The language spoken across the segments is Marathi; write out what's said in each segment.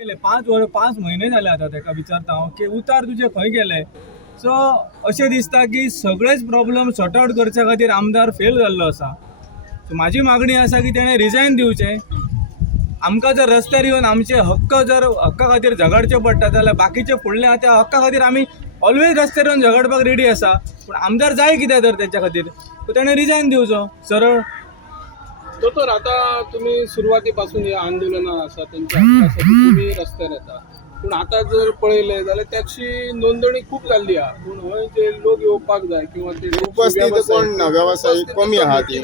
गेले 5 महिने झाले आता ताका विचारता हांव की उतार तुजे खंय गेले. सो अशें दिसता की सगळेच प्रॉब्लेम सॉर्ट आउट करच्या खातीर आमदार फेल जाल्लो आसा. सो म्हाजी मागणी आसा की तेणें रिजायन दिवचें. आमकां जर रस्त्यार येवन आमचे हक्का खातीर झगडचें पडटा जाल्यार बाकीचे फुडले आहा त्या हक्का खातीर आमी ऑलवेज रस्त्यार येवन झगडपाक रेडी आसा. पूण आमदार जाय कितें तर तेच्या खातीर सो तेणें रिजायन दिवचो सरळ. तर आता तुम्ही सुरुवातीपासून हे आंदोलनां आसा त्यांच्या हक्कासाठी तुम्ही रस्त्यार येता. पूण आता जर पळयलें जाल्यार त्याची नोंदणी खूप जाल्ली आहा. पूण हय जे लोक येवपाक जाय किंवा ते उपस्थित कोण व्यावसायिक कमी आहा ती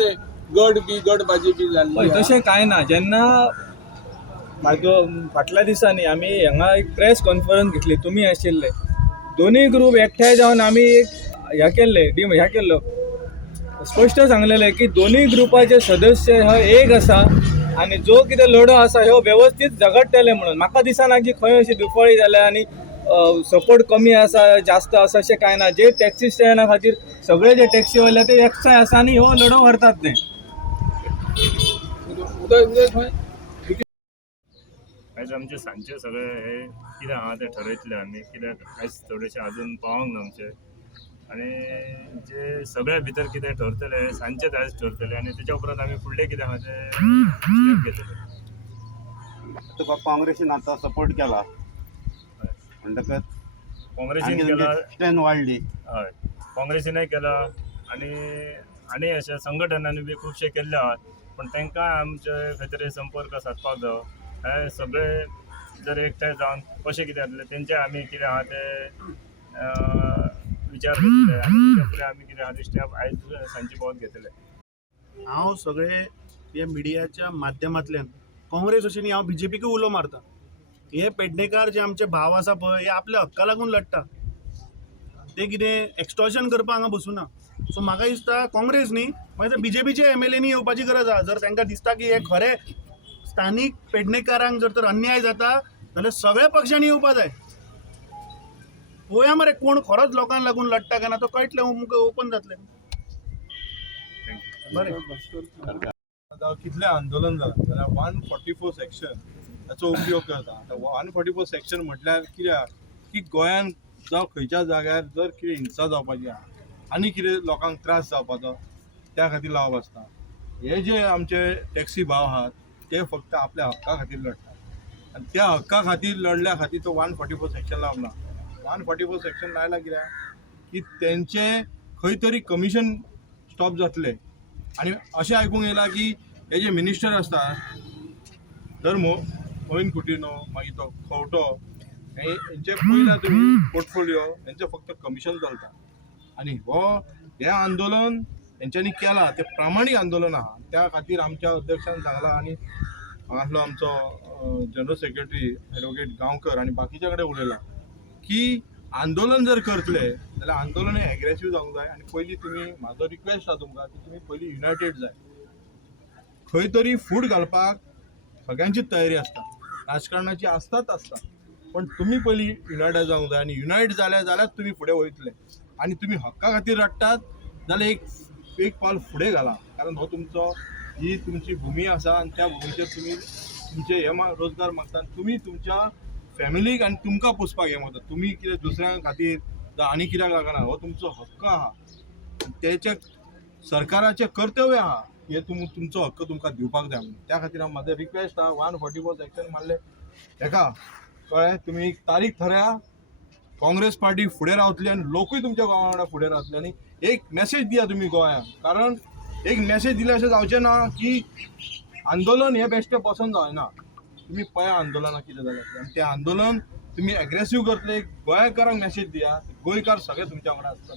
गटबाजी बी जाल्ली आहा. तशें कांय ना. जेन्ना फाटल्या दिसांनी आमी हांगा एक प्रेस कॉन्फरन्स घेतली, तुमी आशिल्ले. दोनूय ग्रूप एकठांय जावन आमी एक केल्लो स्पश्ट सांगलेलें की दोनूय ग्रुपाचे सदस्य हो एक आसा आनी जो कितें लढो आसा ह्यो व्यवस्थीत झगडटले म्हणून. म्हाका दिसना की खंय अशी दुफळी जाल्या आनी सपोर्ट कमी आसा जास्त आसा अशें कांय ना. जे टॅक्सी स्टँडा खातीर सगळे जे टॅक्सीवाले ते एकठांय आसा आनी हो लढो व्हरतात ते. आयज आमचे सांजचे सगळे हे कितें आहा ते ठरयतले आमी, कित्याक आयज थोडेशे अजून पावोंक ना आमचे. आनी जे सगळे भितर कितें ठरतले सांजचेच आयज ठरतले आनी तेच्या उपरांत आमी फुडले कितें आहा ते स्टेप घेतले. तुका काँग्रेसीन आता सपोर्ट केला म्हणटकच काँग्रेसीन केला, स्टॅन वाडली. हय काँग्रेसीनय केला आनी अशा संघटनांनी बी खुबशे केल्ले आहात. पण तांकां आमचे खंय तरी संपर्क सादपाक जायो. हे सगळे जर एकठांय जावन कशें कितें जातलें तेंचे आमी कितें आहा ते विचार घेतले आनी तेच्या फुडें आमी कितें आहा ते स्टेप आयज सांजची बोवात घेतले. हांव सगळे ह्या मिडियाच्या माध्यमांतल्यान काँग्रेस अशें न्ही, हांव BJPकूय उलो मारता. हे पेडणेकार जे आमचे भाव आसा पळय हे आपल्या हक्का लागून लडटा. ते कितें एक्स्टॉर्शन करपाक हांगा बसूना. सो म्हाका दिसता काँग्रेस न्ही मागीर BJPचे MLAंनी येवपाची गरज आहा. जर तांकां दिसता की हे खरे स्थानीक पेडणेकारांक जर तर अन्याय जाता जाल्यार सगळ्या पक्षांनी येवपा जाय. पळोवया मरे कोण खरोच लोकांक लागून लडटा काय ना तो कळटलें ओपन जातलें. बरें कितले आंदोलन जालां जाल्यार 144 सेक्शन हाचो उपयोग करता. आतां 144 सेक्शन म्हटल्यार कित्याक की गोंयान जावं खंयच्या जाग्यार जर कितें हिंसा जावपाची आहा आनी कितें लोकांक त्रास जावपाचो त्या खातीर लावप आसता. हे जे आमचे टॅक्सी भाव आहात ते फक्त आपल्या हक्का खातीर लढटात आनी त्या हक्का खातीर लढल्या खातीर तो 144 सेक्शन लावना. 144 सेक्शन लायला कित्याक की तेंचे खंय तरी कमिशन स्टॉप जातले. आनी अशें आयकूंक येयलां की हे जे मिनिस्टर आसता जर मोहीन कुटिनो मागीर तो खंवटो हेंचे पयला तुमी पोर्टफोलिओ हेंचे फक्त कमिशन चलता. आनी हे आंदोलन हेंच्यांनी केलां ते प्रामाणीक आंदोलन आहा. त्या खातीर आमच्या अध्यक्षान सांगलां आनी हांगासलो आमचो जनरल सेक्रेटरी एडवोकेट गांवकर आनी बाकीच्या कडेन उलयलां की आंदोलन जर करतले जाल्यार आंदोलन हें एग्रेसीव जावंक जाय. आनी पयलीं तुमी म्हाजो रिक्वेस्ट आसा तुमकां की तुमी पयलीं युनायटेड जाय. खंय तरी फूट घालपाक सगळ्यांचीच तयारी आसता, राजकारणाची आसता. पण तुमी पयलीं युनायटेड जावंक जाय आनी युनायट जाल्यार तुमी फुडें वयतले. आनी तुमी हक्का खातीर रडटात जाल्यार एक पावल फुडें घाला. कारण हो ही तुमची भुमी आसा आनी त्या भुमीचेर तुमी तुमचे हे रोजगार मागतात. तुमी तुमच्या फॅमिलीक आनी तुमकां पोसपाक हे मागतात. तुमी कितें दुसऱ्यां खातीर जावं आनी कित्याक लागना. हो तुमचो हक्क आहा. तेचे सरकाराचें कर्तव्य आहा हे तुमचो हक्क तुमकां दिवपाक जाय म्हणून. त्या खातीर म्हाजो रिक्वेस्ट आहा 144 सेक्शन मारले हेका कळ्ळें. तुमी एक तारीख थाराया. काँग्रेस पार्टी फुडें रावतली आनी लोकूय तुमच्या गोंया वांगडा फुडें रावतले. आनी एक मॅसेज दिया तुमी गोंयांक. कारण एक मॅसेज दिले अशें जावचें ना की आंदोलन हे बेश्टें बसून जायना. तुमी पळया आंदोलनां कितें जालें आनी तें आंदोलन तुमी एग्रेसीव करतले. गोंयकारांक मॅसेज दिया गोंयकार सगळे तुमच्या वांगडा आसतले.